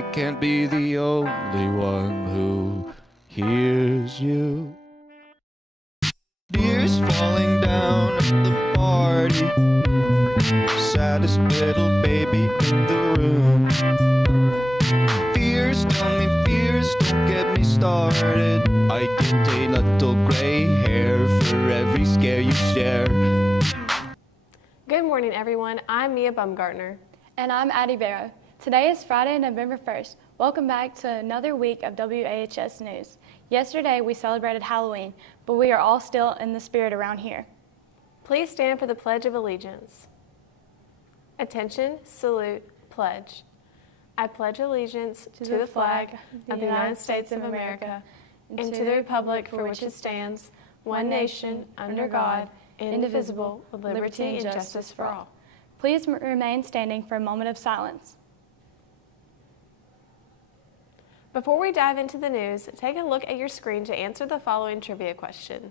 I can't be the only one who hears you. Tears falling down at the party, saddest little baby in the room. Fears, tell me fears, don't get me started. I get a little gray hair for every scare you share. Good morning, everyone. I'm Mia Baumgartner. And I'm Addie Barrow. Today is Friday, November 1st. Welcome back to another week of WAHS News. Yesterday, we celebrated Halloween, but we are all still in the spirit around here. Please stand for the Pledge of Allegiance. Attention, salute, pledge. I pledge allegiance to the flag of the United States of America and to the republic for which it stands, one nation, under God, indivisible, with liberty and justice for all. Please remain standing for a moment of silence. Before we dive into the news, take a look at your screen to answer the following trivia question.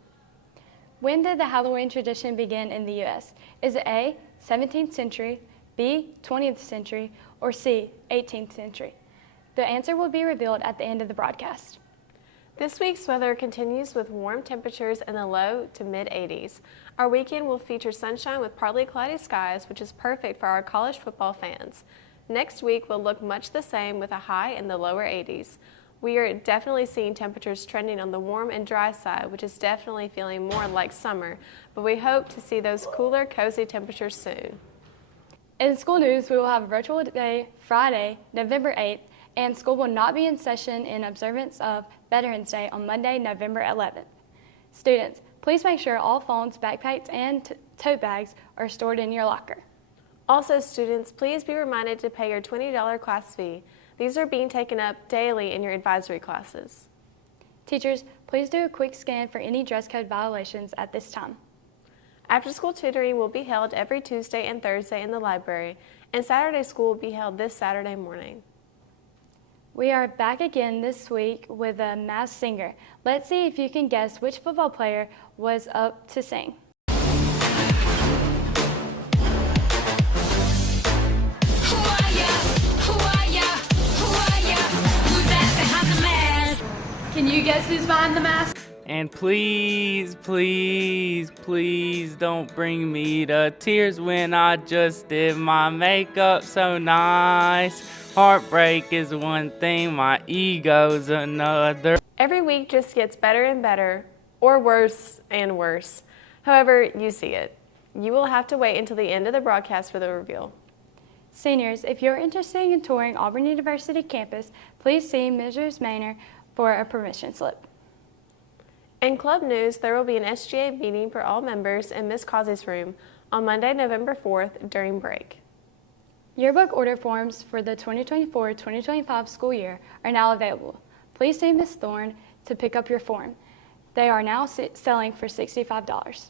When did the Halloween tradition begin in the U.S.? Is it A, 17th century, B, 20th century, or C, 18th century? The answer will be revealed at the end of the broadcast. This week's weather continues with warm temperatures in the low to mid-80s. Our weekend will feature sunshine with partly cloudy skies, which is perfect for our college football fans. Next week will look much the same with a high in the lower 80s. We are definitely seeing temperatures trending on the warm and dry side, which is definitely feeling more like summer, but we hope to see those cooler, cozy temperatures soon. In school news, we will have a virtual day Friday, November 8th, and school will not be in session in observance of Veterans Day on Monday, November 11th. Students, please make sure all phones, backpacks, and tote bags are stored in your locker. Also, students, please be reminded to pay your $20 class fee. These are being taken up daily in your advisory classes. Teachers, please do a quick scan for any dress code violations at this time. After-school tutoring will be held every Tuesday and Thursday in the library, and Saturday school will be held this Saturday morning. We are back again this week with a masked singer. Let's see if you can guess which football player was up to sing. Can you guess who's behind the mask? And please, please, please don't bring me to tears when I just did my makeup so nice. Heartbreak is one thing, my ego's another. Every week just gets better and better, or worse and worse. However you see it. You will have to wait until the end of the broadcast for the reveal. Seniors, if you're interested in touring Auburn University campus, please see Mrs. Maynard for a permission slip. In club news, there will be an SGA meeting for all members in Ms. Causey's room on Monday, November 4th during break. Yearbook order forms for the 2024-2025 school year are now available. Please see Ms. Thorne to pick up your form. They are now selling for $65.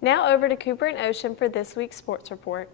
Now over to Cooper and Ocean for this week's sports report.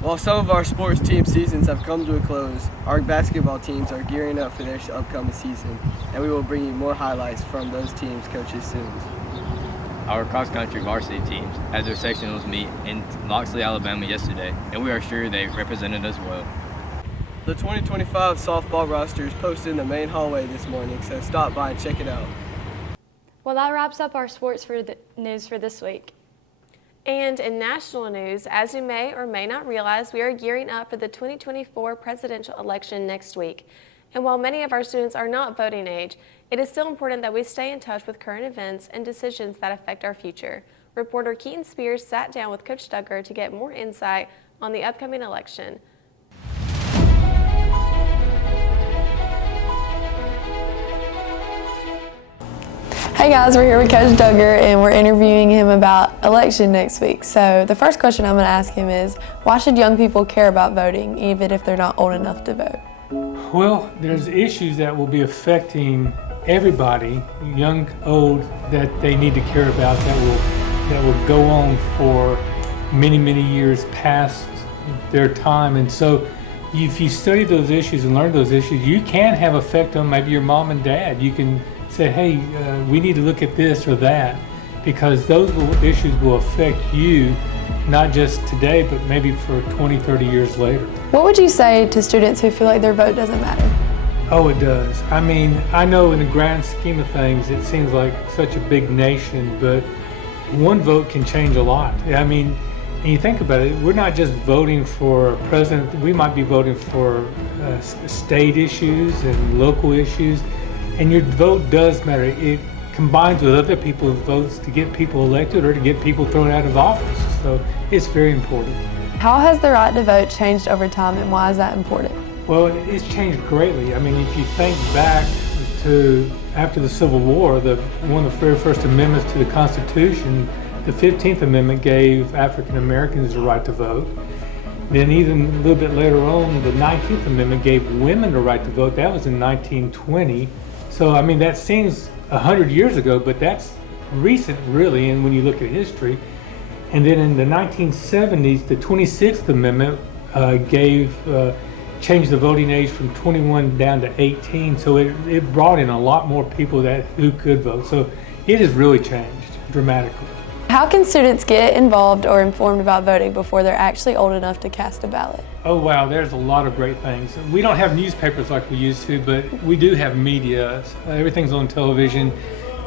While some of our sports team seasons have come to a close, our basketball teams are gearing up for their upcoming season, and we will bring you more highlights from those teams' coaches soon. Our cross-country varsity teams had their sectionals meet in Loxley, Alabama yesterday, and we are sure they represented us well. The 2025 softball roster is posted in the main hallway this morning, so stop by and check it out. Well, that wraps up our sports news for this week. And in national news, as you may or may not realize, we are gearing up for the 2024 presidential election next week. And while many of our students are not voting age, it is still important that we stay in touch with current events and decisions that affect our future. Reporter Keaton Spears sat down with Coach Duggar to get more insight on the upcoming election. Hey guys, we're here with Coach Duggar and we're interviewing him about election next week. So the first question I'm going to ask him is, why should young people care about voting even if they're not old enough to vote? Well, there's issues that will be affecting everybody, young, old, that they need to care about that will go on for many, many years past their time. And so if you study those issues and learn those issues, you can have effect on maybe your mom and dad. You can say, hey, we need to look at this or that, because those issues will affect you, not just today, but maybe for 20, 30 years later. What would you say to students who feel like their vote doesn't matter? Oh, it does. I mean, I know in the grand scheme of things, it seems like such a big nation, but one vote can change a lot. I mean, and you think about it, we're not just voting for a president, we might be voting for state issues and local issues. And your vote does matter. It combines with other people's votes to get people elected or to get people thrown out of office. So it's very important. How has the right to vote changed over time and why is that important? Well, it's changed greatly. I mean, if you think back to after the Civil War, one of the very first amendments to the Constitution, the 15th Amendment gave African Americans the right to vote. Then even a little bit later on, the 19th Amendment gave women the right to vote. That was in 1920. So, I mean, that seems 100 years ago, but that's recent, really, and when you look at history. And then in the 1970s, the 26th Amendment changed the voting age from 21 down to 18. So it brought in a lot more people who could vote. So it has really changed dramatically. How can students get involved or informed about voting before they're actually old enough to cast a ballot? Oh wow, there's a lot of great things. We don't have newspapers like we used to, but we do have media. Everything's on television.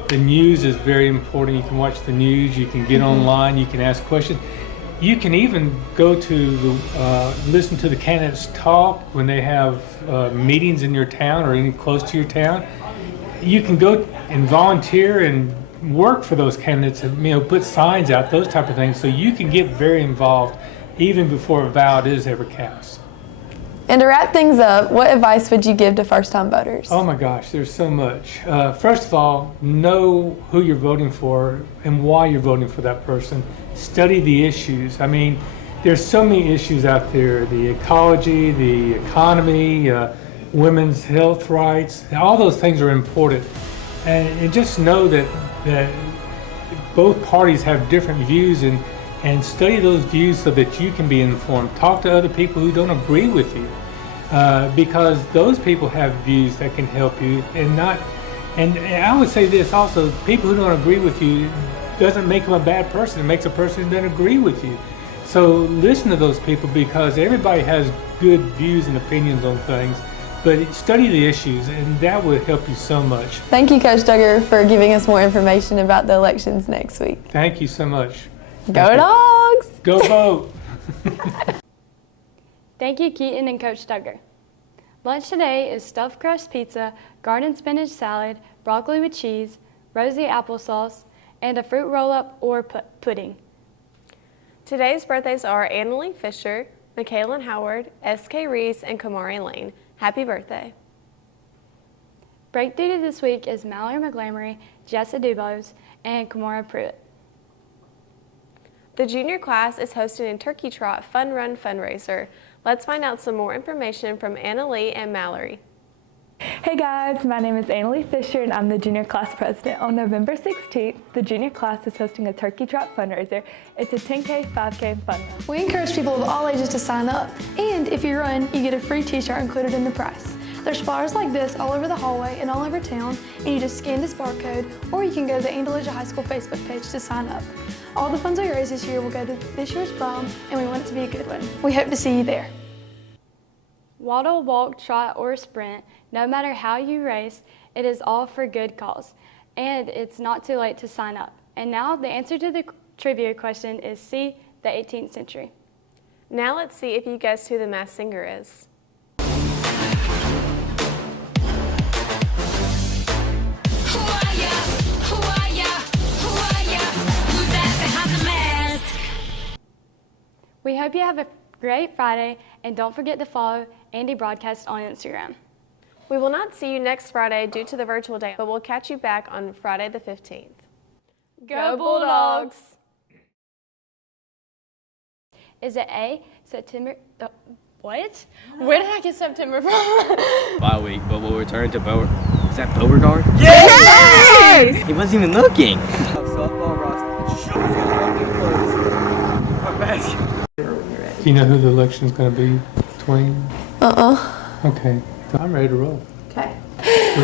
The news is very important. You can watch the news, you can get online, you can ask questions. You can even go to listen to the candidates talk when they have meetings in your town or any close to your town. You can go and volunteer and work for those candidates and put signs out, those type of things, so you can get very involved even before a ballot is ever cast. And to wrap things up, what advice would you give to first-time voters? Oh my gosh, there's so much. First of all, know who you're voting for and why you're voting for that person. Study the issues. I mean, there's so many issues out there, the ecology, the economy, women's health rights, all those things are important. And just know that both parties have different views and study those views so that you can be informed. Talk to other people who don't agree with you because those people have views that can help you and I would say this also, people who don't agree with you doesn't make them a bad person. It makes a person who doesn't agree with you. So listen to those people because everybody has good views and opinions on things. But study the issues, and that would help you so much. Thank you, Coach Duggar, for giving us more information about the elections next week. Thank you so much. Go Dogs! Go vote! Thank you, Keaton and Coach Duggar. Lunch today is stuffed crust pizza, garden spinach salad, broccoli with cheese, rosy applesauce, and a fruit roll-up or pudding. Today's birthdays are Annalie Fisher, Michaela Howard, S.K. Reese, and Kamari Lane. Happy birthday. Break duty this week is Mallory McGlamory, Jessa Dubose, and Kamara Pruitt. The junior class is hosting a Turkey Trot Fun Run fundraiser. Let's find out some more information from Annalie and Mallory. Hey guys, my name is Annalie Fisher and I'm the junior class president. On November 16th, the junior class is hosting a Turkey Trot fundraiser. It's a 10K, 5K fun run. We encourage people of all ages to sign up, and if you run, you get a free t-shirt included in the price. There's flyers like this all over the hallway and all over town, and you just scan this barcode, or you can go to the Andalusia High School Facebook page to sign up. All the funds we raise this year will go to this year's prom, and we want it to be a good one. We hope to see you there. Waddle, walk, trot, or sprint, no matter how you race, it is all for good cause. and it's not too late to sign up. And now the answer to the trivia question is C, the 18th century. Now let's see if you guessed who the Masked Singer is. We hope you have a great Friday, and don't forget to follow Andy Broadcast on Instagram. We will not see you next Friday due to the virtual day, but we'll catch you back on Friday the 15th. Go Bulldogs! Is it A, September? What? Where did I get September from? Bye week, but we'll return to Is that Beauregard? Yes! He wasn't even looking. Softball roster. Do you know who the election is going to be between? Okay, so I'm ready to roll. Okay.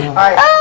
All right.